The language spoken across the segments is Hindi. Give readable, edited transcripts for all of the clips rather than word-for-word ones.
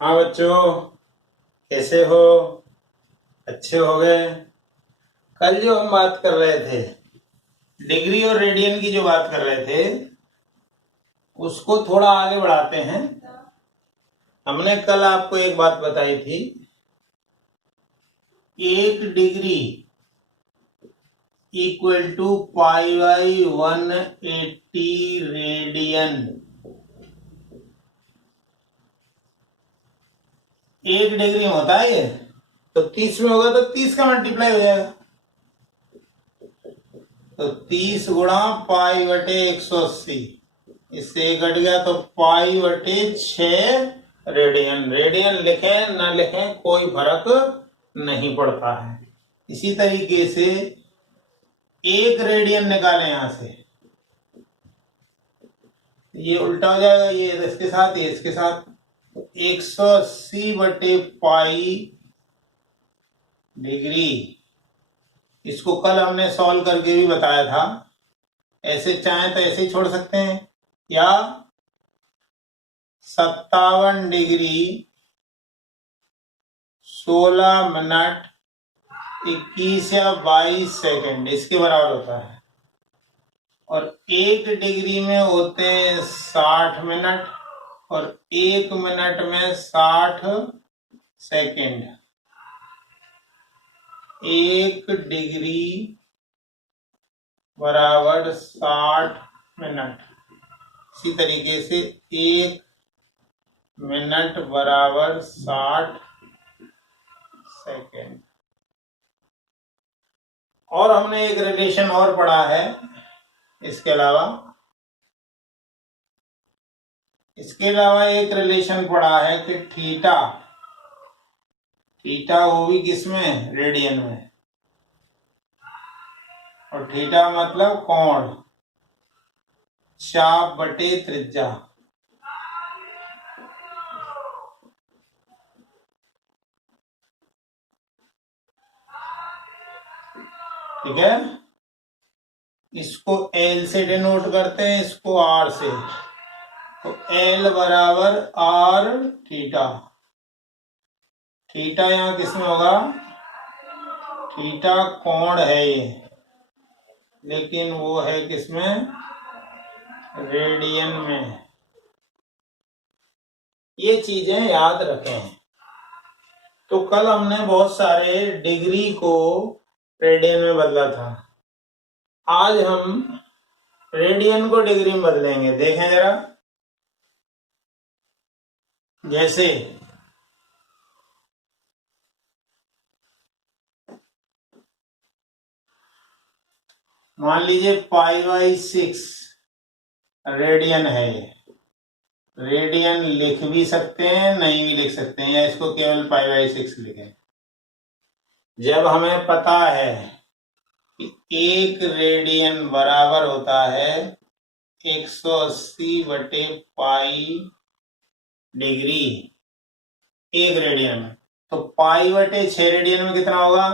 हाँ बच्चों, कैसे हो? अच्छे हो गए? कल जो हम बात कर रहे थे, डिग्री और रेडियन की जो बात कर रहे थे, उसको थोड़ा आगे बढ़ाते हैं। हमने कल आपको एक बात बताई थी, 1 degree equal to pi by 180 radian. 1 degree में होता है ये, तो 30 में होगा तो 30 का मल्टीप्लाई हो जाएगा। तो 30 गुणा पाई बटे 180, इससे कट गया तो पाई बटे 6 रेडियन। रेडियन लिखें ना लिखें कोई फर्क नहीं पड़ता है। इसी तरीके से 1 रेडियन निकालें यहां से, ये उल्टा हो जाएगा, ये इसके साथ ये इसके साथ। 180 बटे पाई डिग्री, इसको कल हमने सॉल्व करके भी बताया था। ऐसे चाहें तो ऐसे ही छोड़ सकते हैं, या 57 डिग्री 16 मिनट 21 या 22 सेकंड इसके बराबर होता है। और 1 डिग्री में होते हैं 60 मिनट, और 1 मिनट में 60 सेकंड। 1 डिग्री बराबर 60 मिनट। इसी तरीके से 1 मिनट बराबर 60 सेकंड। और हमने एक रिलेशन और पढ़ा है इसके अलावा एक रिलेशन पढ़ा है कि थीटा वो भी किसमें? रेडियन में। और थीटा मतलब कोण, चाप बटे त्रिज्या। ठीक है, इसको एल से डिनोट करते हैं, इसको आर से। तो एल बराबर आर थीटा। थीटा यहां किसमें होगा? थीटा कोण है ये, लेकिन वो है किसमें? रेडियन में। ये चीजें याद रखें। तो कल हमने बहुत सारे डिग्री को रेडियन में बदला था। आज हम रेडियन को डिग्री में बदलेंगे। देखें जरा, जैसे मान लीजिए पाई बाई 6 रेडियन है। रेडियन लिख भी सकते हैं, नहीं भी लिख सकते हैं, या इसको केवल पाई बाई 6 लिखें। जब हमें पता है कि 1 रेडियन बराबर होता है 180 बटे पाई डिग्री 1 रेडियन में, तो पाई बटे 6 रेडियन में कितना होगा?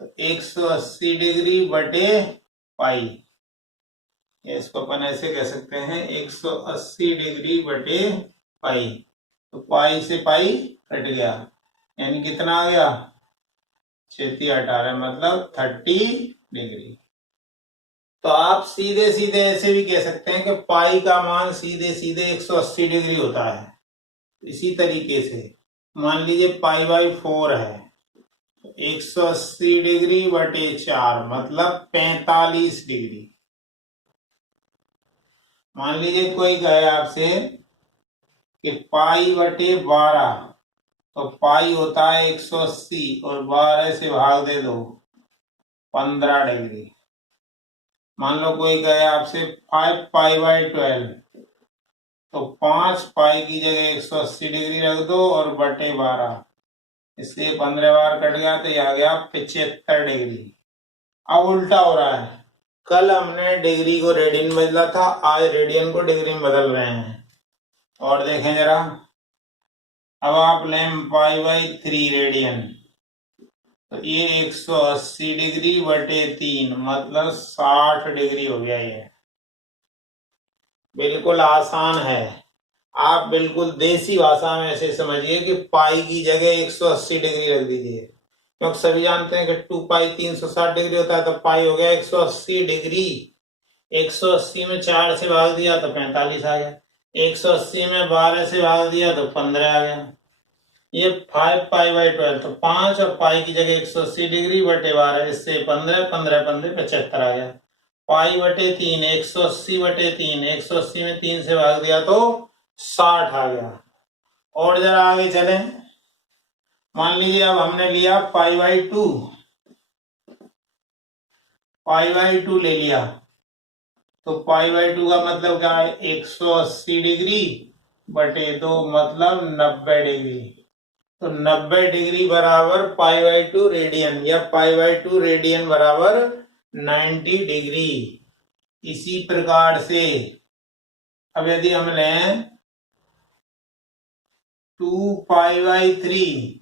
तो 180 डिग्री बटे पाई। इसको अपन ऐसे कह सकते हैं, 180 डिग्री बटे पाई। तो पाई से पाई कट गया, यानी कितना आ गया? 6×18 मतलब 30 डिग्री। तो आप सीधे सीधे ऐसे भी कह सकते हैं कि पाई का मान सीधे सीधे 180 डिग्री होता है। इसी तरीके से मान लीजिए पाई बाई 4 है, 180 डिग्री बटे 4 मतलब 45 डिग्री। मान लीजिए कोई कहे आपसे कि पाई बटे 12, तो पाई होता है 180 और 12 से भाग दे दो 15 डिग्री। मान लो कोई कहे आपसे 5 पाई बाई 12, तो 5 पाई की जगह 180 डिग्री रख दो और बटे 12, इसलिए 15 बार कट गया तो ये आ गया 75 डिग्री। अब उल्टा हो रहा है, कल हमने डिग्री को रेडियन में बदला था, आज रेडियन को डिग्री में बदल रहे हैं। और देखें जरा, अब आप लें पाई बाई 3 रेडियन, तो ये 180 डिग्री बटे 3 मतलब 60 डिग्री हो गया। ये बिल्कुल आसान है। आप बिल्कुल देसी भाषा में ऐसे समझिए कि पाई की जगह 180 डिग्री रख दीजिए, क्योंकि सभी जानते हैं कि 2 पाई 360 डिग्री होता है, तो पाई हो गया 180 डिग्री। 180 में 4 से भाग दिया तो 45 आ गया, 180 में 12 से भाग दिया तो 15 आ गया। ये 5 पाई बाई 12, तो 5 और पाई की जगह 180 डिग्री बटे 12, इससे 15, 15 15 75 आ गया। पाई बटे 3, 180 बटे 3, 180 में 3 से भाग दिया तो 60 आ गया। और जरा आगे चलें, मान लीजिए अब हमने लिया पाई बाई 2, पाई बाई 2 ले लिया, तो पाई बाई 2 का मतलब क्या है, 180 डिग्री बटे 2 मतलब 90 डिग्री। तो 90 डिग्री बराबर पाई बाई 2 रेडियन, या पाई बाई 2 रेडियन बराबर 90 डिग्री। इसी प्रकार से अब यदि हम लें 2 पाई बाई 3,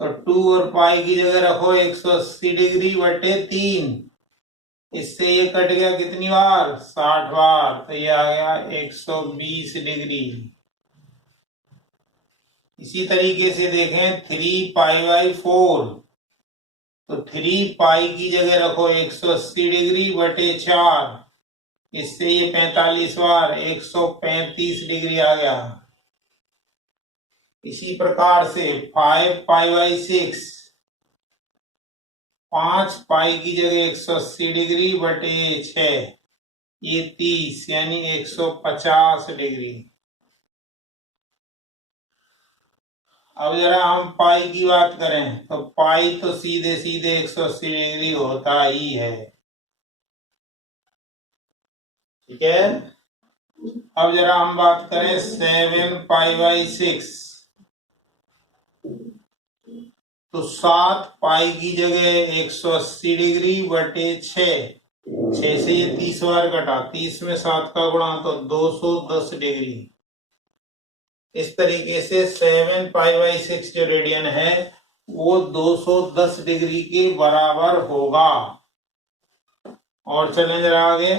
तो 2 और पाई की जगह रखो 180 डिग्री बटे 3, इससे ये कट गया कितनी बार, 60 बार, तो ये आ गया 120 डिग्री। इसी तरीके से देखें 3 पाई बाई 4, तो 3 पाई की जगह रखो 180 डिग्री बटे 4, इससे ये 45 बार 135 डिग्री आ गया। इसी प्रकार से 5 पाई बाई 6, 5 पाई की जगह 180 डिग्री बटे 6, ये 30 यानी 150 डिग्री। अब जरा हम पाई की बात करें, तो पाई तो सीधे सीधे 180 डिग्री होता ही है, ठीक है। अब जरा हम बात करें 7 पाई बाई 6, तो 7 पाई की जगह 180 डिग्री बटे 6, 6 से ये 30 बार कटा, 30 में 7 का गुणा तो 210 डिग्री। इस तरीके से 7 पाई बाई 6 जो रेडियन है वो 210 डिग्री के बराबर होगा। और चलें जरा आगे,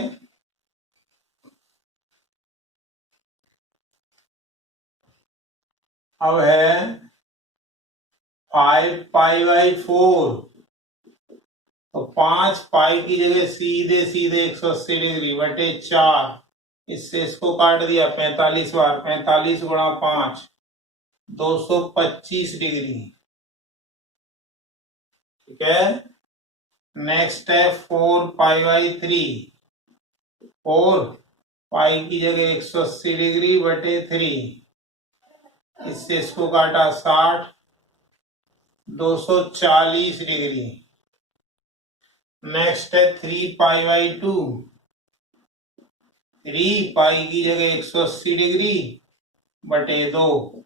अब है 5 पाई बाई 4, तो 5 पाई की जगह सीधे सीधे 180 डिग्री बटे 4, इससे इसको काट दिया 45 बार, 45 गुणा 5 225 डिग्री, ठीक है। नेक्स्ट है 4 पाई बाई 3, 4 पाई की जगह 180 डिग्री बटे 3, इससे इसको काटा 60 240 डिग्री। नेक्स्ट है 3 पाई बाई 2, 3 पाई की जगह 180 डिग्री बटे 2,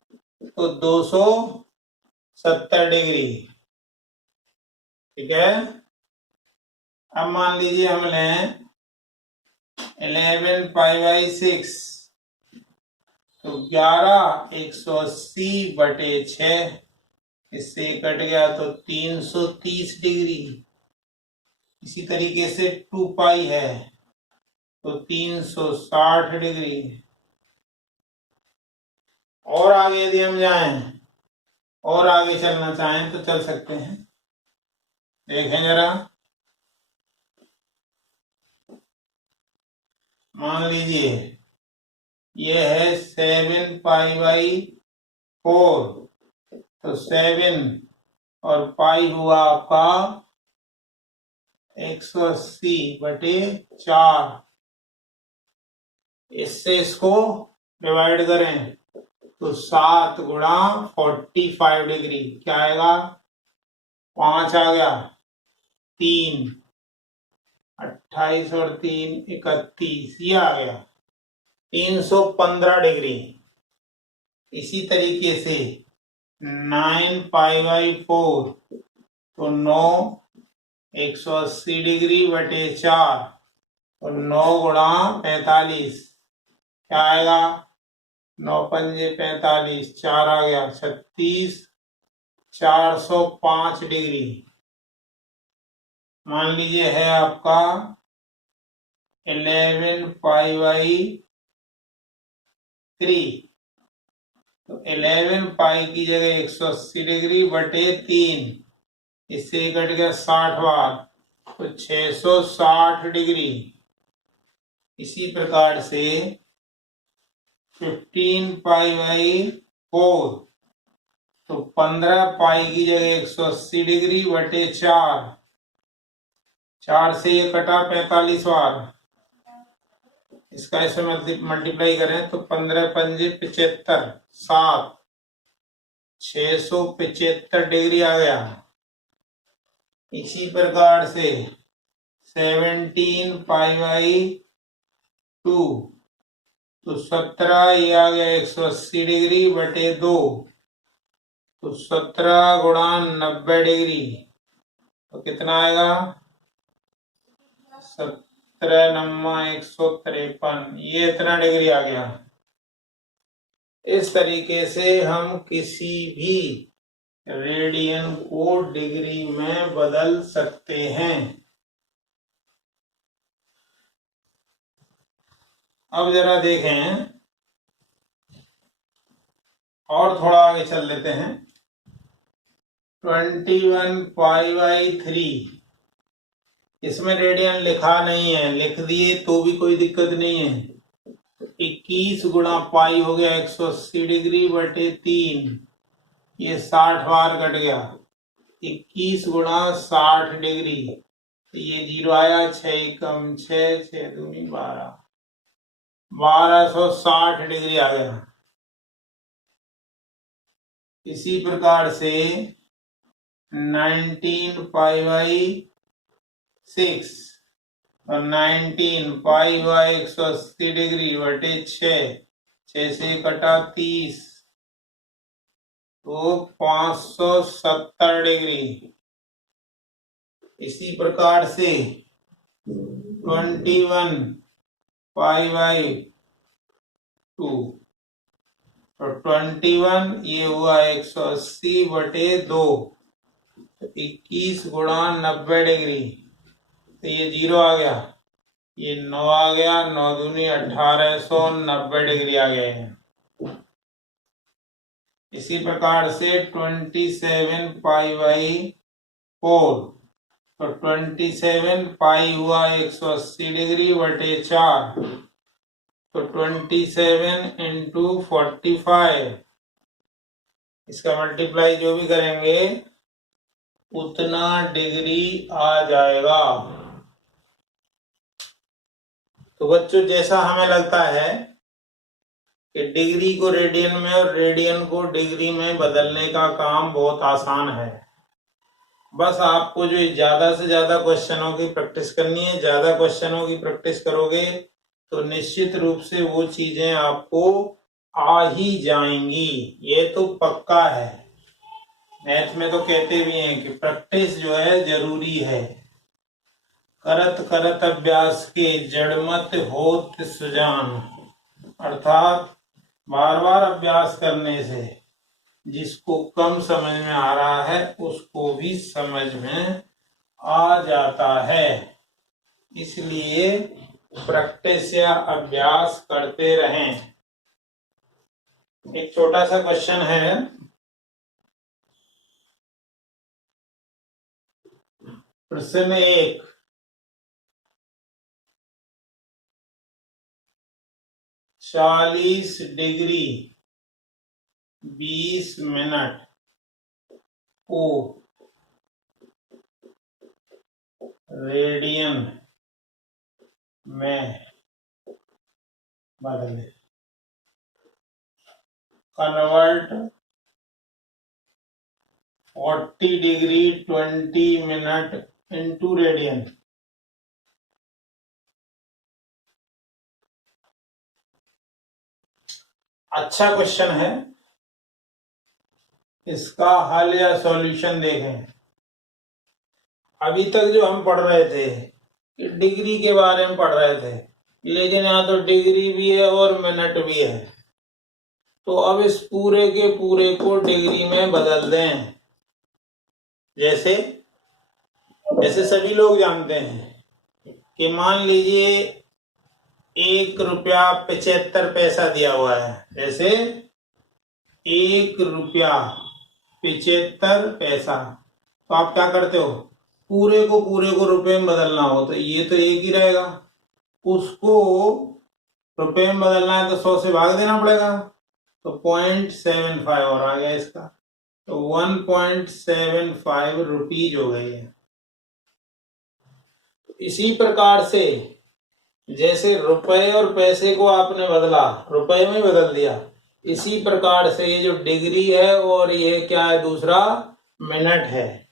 तो 270 डिग्री, ठीक है। अब मान लीजिए हम लें 11 पाई बाई 6, तो 11 180 बटे 6, इससे कट गया तो 330 डिग्री। इसी तरीके से 2 पाई है तो 360 डिग्री। और आगे यदि हम जाएं और आगे चलना चाहें तो चल सकते हैं, देखें जरा। मान लीजिए ये है 7 पाई बाई 4, तो 7 और पाई हुआ आपका 180 बटे 4, इससे इसको डिवाइड करें तो 7 गुणा 45 डिग्री, क्या आएगा, 5 आ गया, 3 28 और 3 31, ये आ गया 315 डिग्री। इसी तरीके से 9 पाई बाई 4, तो 9 180 डिग्री बटे 4, तो 9 गुणा 45, क्या आएगा, 9 पंजे 45, 4 आ गया 36, 405 डिग्री। मान लीजिए है आपका 11 पाई बाई तो 11 पाई की जगह 180 डिग्री बटे 3, इससे कट गया 60 बार, तो 660 डिग्री। इसी प्रकार से 15 पाई बाई 4, तो 15 पाई की जगह 180 डिग्री बटे 4, 4 से ये कटा 45 बार, इसका इसमें मल्टीप्लाई करें तो 15 पंजे 75, 7, 675 डिग्री आ गया। इसी प्रकार से 17 पाई बाई 2, तो 17 ये आ गया 180 डिग्री बटे 2, तो 17 गुणा 90 डिग्री, तो कितना आएगा 17 नम्मा 153, ये इतना डिग्री आ गया। इस तरीके से हम किसी भी रेडियन को डिग्री में बदल सकते हैं। अब जरा देखें और थोड़ा आगे चल लेते हैं। 21 पाई बाई 3, इसमें रेडियन लिखा नहीं है, लिख दिए तो भी कोई दिक्कत नहीं है। 21 गुणा पाई हो गया 180 डिग्री बटे 3, ये 60 बार कट गया। 21 गुणा 60 डिग्री, ये 0 आया, 6 कम 6, 6 दूनी 12, 1260 डिग्री आ गया। इसी प्रकार से 19 पाई बाई 6 और 19 पाई बाई 180 डिग्री बटे 6, 6 से कटा 30, तो 570 डिग्री। इसी प्रकार से 21 पाई बाई 2, तो 21 ये हुआ 180 बटे 2, तो 21 गुणा 90 डिग्री, तो ये 0 आ गया, ये 9 आ गया, 9 दूनी 1890 डिग्री आ गए हैं। इसी प्रकार से 27 पाई बाई 4, तो 27 पाई हुआ 180 डिग्री बटे 4, तो 27 इंटू 45, इसका मल्टीप्लाई जो भी करेंगे उतना डिग्री आ जाएगा। तो बच्चों जैसा हमें लगता है कि डिग्री को रेडियन में और रेडियन को डिग्री में बदलने का काम बहुत आसान है। बस आपको जो ज्यादा से ज्यादा क्वेश्चनों की प्रैक्टिस करनी है। ज्यादा क्वेश्चनों की प्रैक्टिस करोगे तो निश्चित रूप से वो चीजें आपको आ ही जाएंगी, ये तो पक्का है। मैथ में तो कहते भी हैं कि प्रैक्टिस जो है जरूरी है। करत करत अभ्यास के जड़मत होत सुजान, अर्थात बार बार अभ्यास करने से जिसको कम समझ में आ रहा है उसको भी समझ में आ जाता है। इसलिए प्रैक्टिस या अभ्यास करते रहें। एक छोटा सा क्वेश्चन है, प्रश्न 1, 40 डिग्री 20 मिनट को रेडियन में बदले। Convert 40 degree 20 minute into radian. अच्छा क्वेश्चन है, इसका हल या सॉल्यूशन देखें। अभी तक जो हम पढ़ रहे थे डिग्री के बारे में पढ़ रहे थे, लेकिन यहाँ तो डिग्री भी है और मिनट भी है। तो अब इस पूरे के पूरे को डिग्री में बदल दें। जैसे जैसे सभी लोग जानते हैं कि मान लीजिए ₹1.75 दिया हुआ है, जैसे ₹1.75, तो आप क्या करते हो, पूरे को रुपए में बदलना हो तो ये तो एक ही रहेगा, उसको रुपए में बदलना है तो 100 से भाग देना पड़ेगा, तो 0.75 और आ गया इसका, तो 1.75 रुपीज हो गई है। इसी प्रकार से जैसे रुपए और पैसे को आपने बदला, रुपए में बदल दिया, इसी प्रकार से ये जो डिग्री है और ये क्या है, दूसरा मिनट है,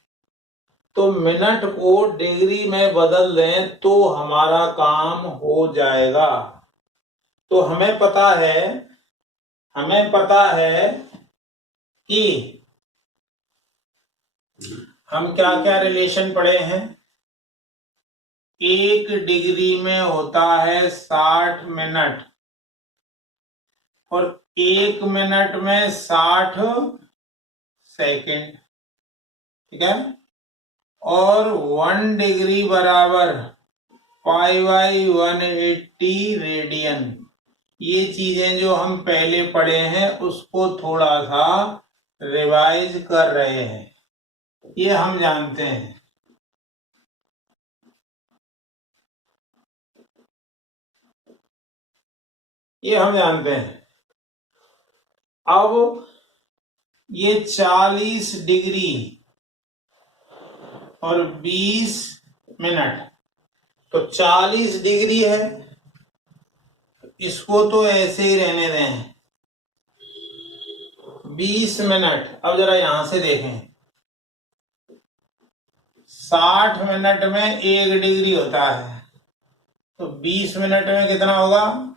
तो मिनट को डिग्री में बदल दें तो हमारा काम हो जाएगा। तो हमें पता है कि हम क्या क्या रिलेशन पढ़े हैं, 1 डिग्री में होता है 60 मिनट और 1 मिनट में 60 सेकंड, ठीक है, और 1 डिग्री बराबर π/180 रेडियन। ये चीजें जो हम पहले पढ़े हैं उसको थोड़ा सा रिवाइज कर रहे हैं, ये हम जानते हैं। अब ये 40 डिग्री और 20 मिनट, तो 40 डिग्री है, इसको तो ऐसे ही रहने दें। 20 मिनट, अब जरा यहां से देखें, 60 मिनट में 1 डिग्री होता है, तो 20 मिनट में कितना होगा,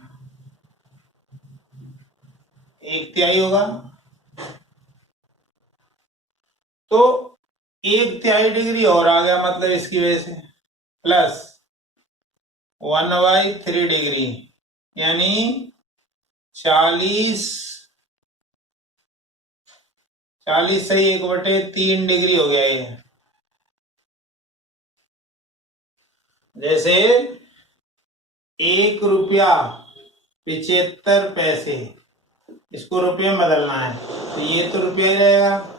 1/3 होगा, तो 1/3 डिग्री और आ गया, मतलब इसकी वजह से, प्लस 1/3 डिग्री, यानी 40 से 1/3 डिग्री हो गया ये। जैसे ₹1.75, इसको रुपये में बदलना है, तो ये तो रुपया ही रहेगा,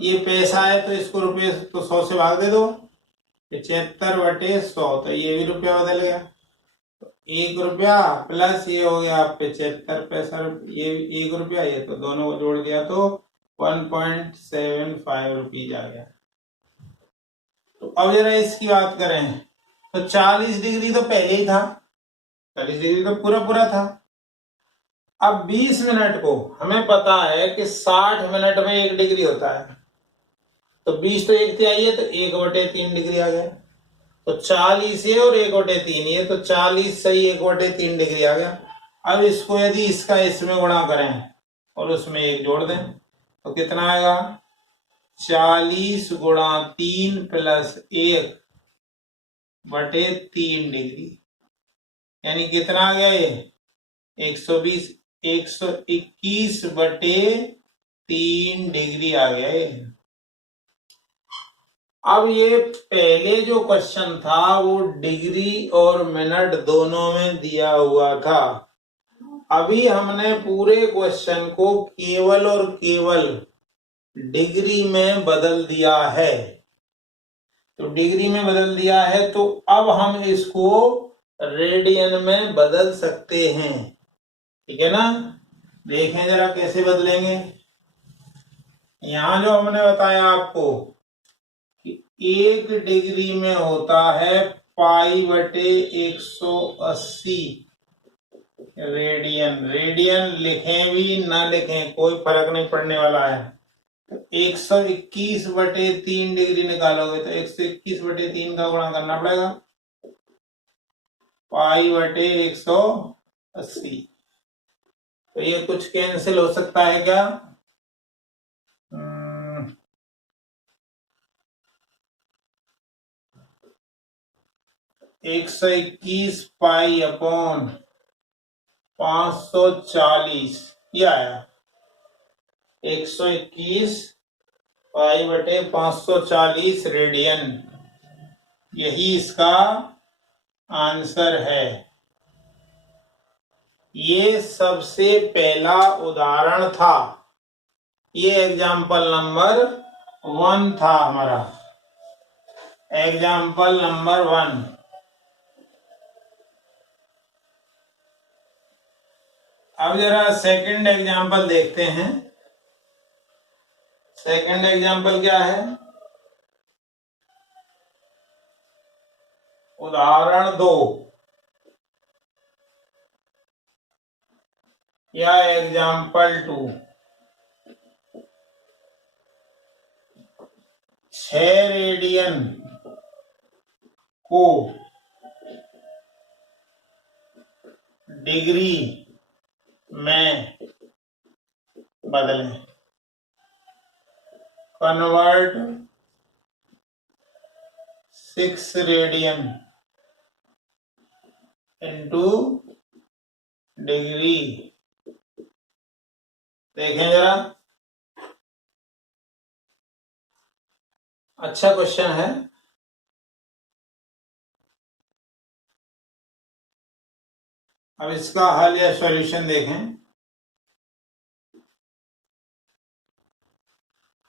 ये पैसा है तो इसको रुपये तो 100 से भाग दे दो, 75/100, तो ये भी रुपया बदल गया, तो 1 रुपया प्लस ये हो गया 75 पैसा, ये 1 रुपया, ये तो दोनों को जोड़ दिया तो 1.75 रुपीज आ गया। तो अब जरा इसकी बात करें, तो 40 डिग्री तो पहले ही था, 40 डिग्री तो पूरा था। अब 20 मिनट को हमें पता है कि 60 मिनट में 1 डिग्री होता है, तो 20 तो 1/3 है, तो 1/3 डिग्री आ गया, तो 40 है और 1/3 है, तो 40 से 1/3 डिग्री आ गया। अब इसको यदि इसका इसमें गुणा करें और उसमें 1 जोड़ दें तो कितना आएगा, 40 गुणा 3 प्लस 1/3 डिग्री, यानी कितना आ गया ये 120, 121/3 डिग्री आ गया ये। अब ये पहले जो क्वेश्चन था वो डिग्री और मिनट दोनों में दिया हुआ था, अभी हमने पूरे क्वेश्चन को केवल और केवल डिग्री में बदल दिया है, तो डिग्री में बदल दिया है, तो अब हम इसको रेडियन में बदल सकते हैं, ठीक है ना। देखें जरा कैसे बदलेंगे। यहां जो हमने बताया आपको कि 1 डिग्री में होता है π/180 रेडियन, रेडियन लिखें भी ना लिखें कोई फर्क नहीं पड़ने वाला है, तो 121/3 डिग्री निकालोगे तो 121/3 का गुणा करना पड़ेगा π/180, तो ये कुछ कैंसिल हो सकता है क्या, 121 π/540 ये आया, 121 π/540 रेडियन, यही इसका आंसर है। ये सबसे पहला उदाहरण था। ये एग्जाम्पल नंबर 1 था हमारा, एग्जाम्पल नंबर 1। अब जरा सेकंड एग्जाम्पल देखते हैं। सेकंड एग्जाम्पल क्या है? उदाहरण 2 या एग्जाम्पल 2। 6 रेडियन को डिग्री में बदलें। Convert 6 radian into degree. देखें जरा, अच्छा क्वेश्चन है। अब इसका हल या सॉल्यूशन देखें।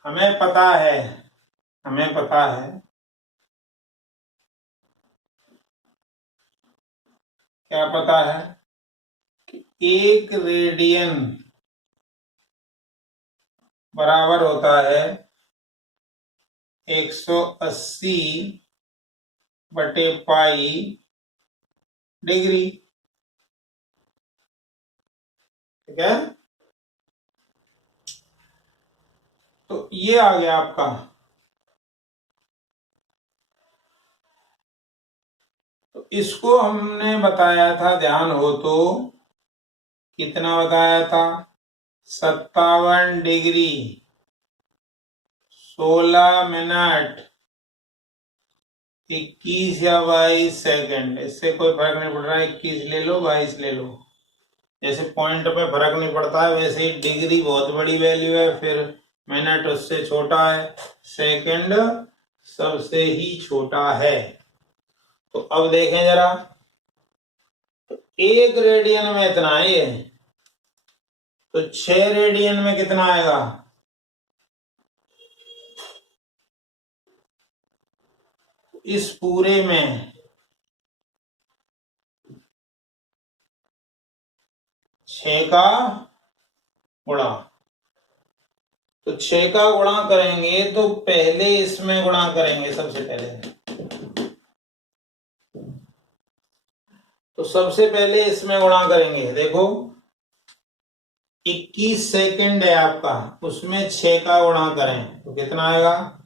हमें पता है क्या पता है कि 1 रेडियन बराबर होता है 180 बटे पाई डिग्री। ठीक है, तो ये आ गया आपका। तो इसको हमने बताया था, ध्यान हो तो, कितना बताया था? 57 डिग्री 16 मिनट 21 या 22 सेकंड। इससे कोई फर्क नहीं पड़ रहा है, 21 ले लो 22 ले लो, जैसे पॉइंट पे फर्क नहीं पड़ता है वैसे ही डिग्री बहुत बड़ी वैल्यू है, फिर मिनट उससे छोटा है, सेकंड सबसे ही छोटा है। तो अब देखें जरा, 1 रेडियन में इतना है, तो 6 रेडियन में कितना आएगा? इस पूरे में 6 का गुणा, तो 6 का गुणा करेंगे तो पहले इसमें गुणा करेंगे। सबसे पहले तो सबसे पहले इसमें गुणा करेंगे। देखो 21 सेकंड है आपका, उसमें 6 का गुणा करें तो कितना आएगा?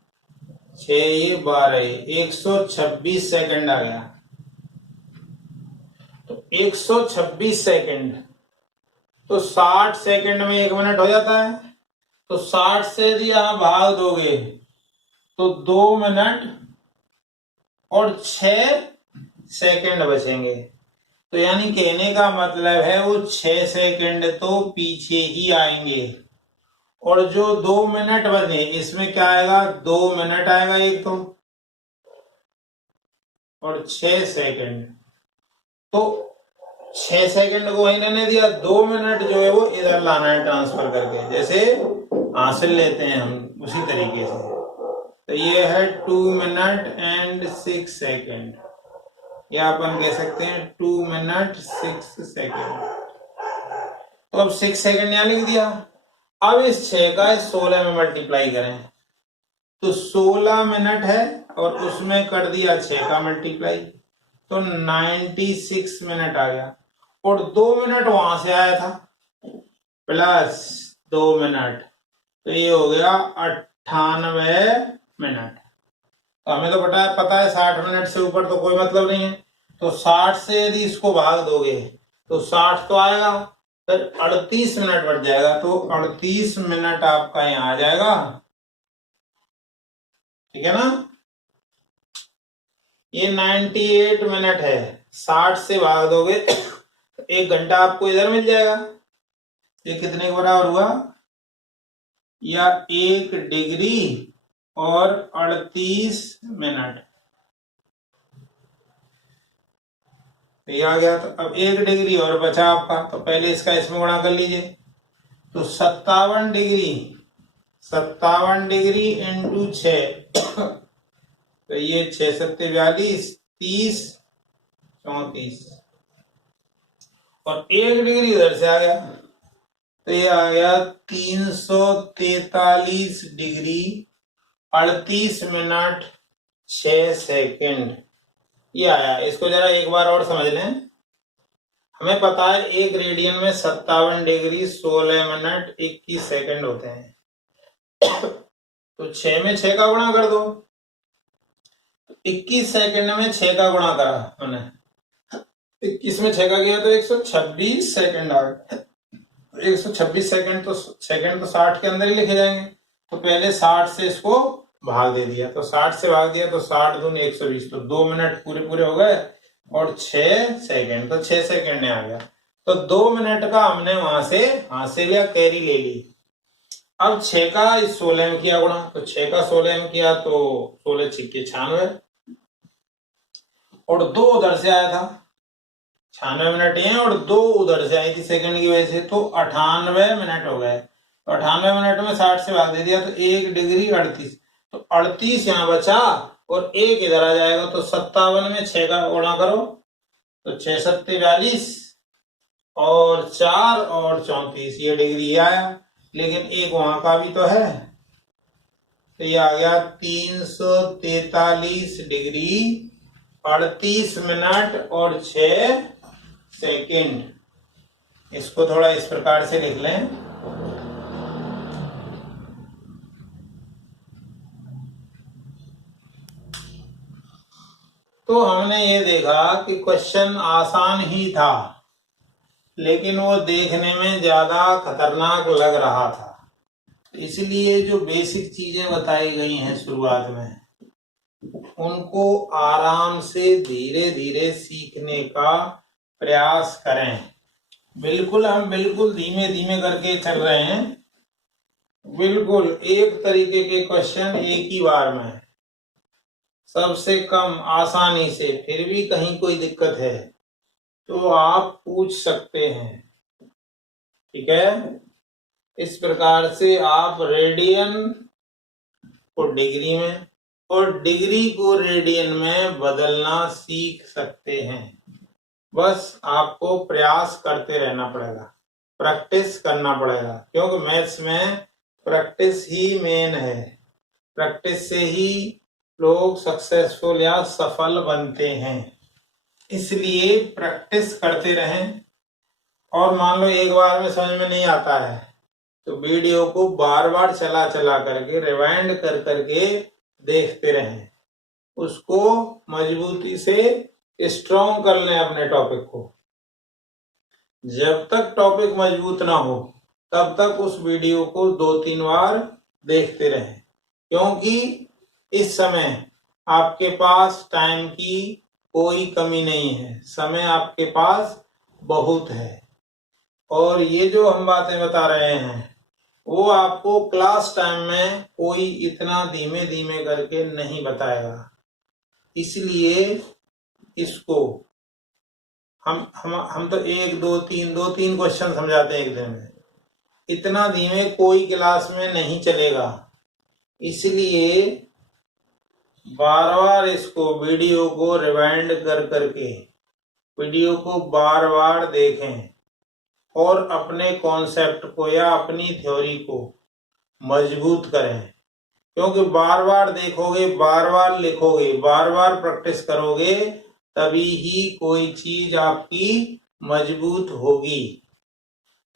6 ये 12, 126 सेकंड आ गया। तो 126 सेकंड, तो 60 सेकंड में 1 मिनट हो जाता है। तो 60 से यदि यहां भाग दोगे तो 2 मिनट और 6 सेकंड बचेंगे। तो यानी कहने का मतलब है वो 6 सेकंड तो पीछे ही आएंगे, और जो 2 मिनट बने इसमें क्या आएगा? 2 मिनट आएगा एक तो, और 6 सेकंड। तो 6 सेकंड को वही रहने दिया, 2 मिनट जो है वो इधर लाना है ट्रांसफर करके, जैसे हासिल लेते हैं हम उसी तरीके से। तो ये है 2 मिनट एंड 6 सेकंड, या अपन कह सकते हैं 2 मिनट 6 सेकंड। तो अब 6 सेकंड यहां लिख दिया। अब इस 6 का इस 16 में मल्टीप्लाई करें तो 16 मिनट है, और उसमें कर दिया 6 का मल्टीप्लाई, तो 96 मिनट आ गया। और 2 मिनट वहां से आया था, प्लस 2 मिनट, तो ये हो गया 98 मिनट। तो हमें तो पता है 60 मिनट से ऊपर तो कोई मतलब नहीं है। तो 60 से यदि इसको भाग दोगे तो 60 तो आएगा, फिर 38 मिनट बढ़ जाएगा, तो 38 मिनट आपका यहाँ आ जाएगा। ठीक है ना? ये 98 मिनट है, 60 से भाग दोगे तो 1 घंटा आपको इधर मिल जाएगा। ये कितने के बराबर हुआ? या 1 डिग्री और 38 मिनट। तो ये आ गया। तो अब 1 डिग्री और बचा आपका, तो पहले इसका इसमें गुणा कर लीजिए। तो 57 डिग्री इंटू 6 तो ये 6 7 42 30 34 और 1 डिग्री इधर से आ गया, तो ये आ गया 343 डिग्री 38 मिनट 6 सेकंड। ये आया। इसको जरा एक बार और समझ लें। हमें पता है 1 रेडियन में 57 डिग्री 16 मिनट 21 सेकंड होते हैं। तो 6 में 6 का गुणा कर दो। 21 सेकंड में 6 का गुणा करा मैंने, 21 में 6 का किया तो 126 सेकंड आ गए। 126 सेकंड तो 60 के अंदर ही लिखे जाएंगे। तो पहले 60 से इसको भाग दे दिया, तो 60 से भाग दिया तो 60 दूनी 120, तो 2 मिनट पूरे पूरे हो गए और 6 सेकंड, तो 6 सेकंड में आ गया। तो 2 मिनट का हमने वहां से लिया, कैरी ले ली। अब 6 का इस 16 में किया गुणा, तो 6 का 16 में किया तो 16 छिक्के 96 और 2 उधर से आया था। 96 मिनट ये और 2 उधर से आई थी सेकंड की वजह से, तो 98 मिनट हो गए। तो 98 मिनट में 60 से भाग दे दिया तो 1 डिग्री 38, तो 38 यहाँ बचा और 1 इधर आ जाएगा। तो 57 में 6 का गुणा करो तो 6 7 42 और 4 और 34, ये डिग्री आया। लेकिन एक वहां का भी तो है, तो ये आ गया 343 डिग्री 38 मिनट और 6 सेकंड। इसको थोड़ा इस प्रकार से लिख लें। तो हमने ये देखा कि क्वेश्चन आसान ही था, लेकिन वो देखने में ज्यादा खतरनाक लग रहा था। इसलिए जो बेसिक चीजें बताई गई हैं शुरुआत में, उनको आराम से धीरे धीरे सीखने का प्रयास करें। हम बिल्कुल धीमे धीमे करके चल रहे हैं। बिल्कुल एक तरीके के क्वेश्चन एक ही बार में, सबसे कम आसानी से। फिर भी कहीं कोई दिक्कत है तो आप पूछ सकते हैं, ठीक है। इस प्रकार से आप रेडियन को डिग्री में और डिग्री को रेडियन में बदलना सीख सकते हैं। बस आपको प्रयास करते रहना पड़ेगा, प्रैक्टिस करना पड़ेगा, क्योंकि मैथ्स में प्रैक्टिस ही मेन है। प्रैक्टिस से ही लोग सक्सेसफुल या सफल बनते हैं। इसलिए प्रैक्टिस करते रहें। और मान लो एक बार में समझ में नहीं आता है तो वीडियो को बार बार चला करके रिवाइंड करके देखते रहें। उसको मजबूती से स्ट्रॉन्ग कर लें अपने टॉपिक को। जब तक टॉपिक मजबूत ना हो तब तक उस वीडियो को 2-3 बार देखते रहें, क्योंकि इस समय आपके पास टाइम की कोई कमी नहीं है। समय आपके पास बहुत है और ये जो हम बातें बता रहे हैं वो आपको क्लास टाइम में कोई इतना धीमे धीमे करके नहीं बताएगा। इसलिए इसको हम तो 1 2 3 क्वेश्चन समझाते हैं एक दिन में। इतना धीमे कोई क्लास में नहीं चलेगा। इसलिए बार बार इसको वीडियो को रिवाइंड करके वीडियो को बार बार देखें और अपने कॉन्सेप्ट को या अपनी थ्योरी को मजबूत करें। क्योंकि बार बार देखोगे, बार बार लिखोगे, बार बार प्रैक्टिस करोगे, तभी ही कोई चीज आपकी मजबूत होगी।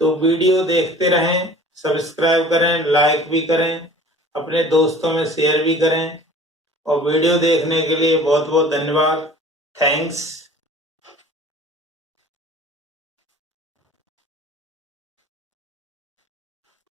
तो वीडियो देखते रहें, सब्सक्राइब करें, लाइक भी करें, अपने दोस्तों में शेयर भी करें। और वीडियो देखने के लिए बहुत बहुत धन्यवाद। थैंक्स।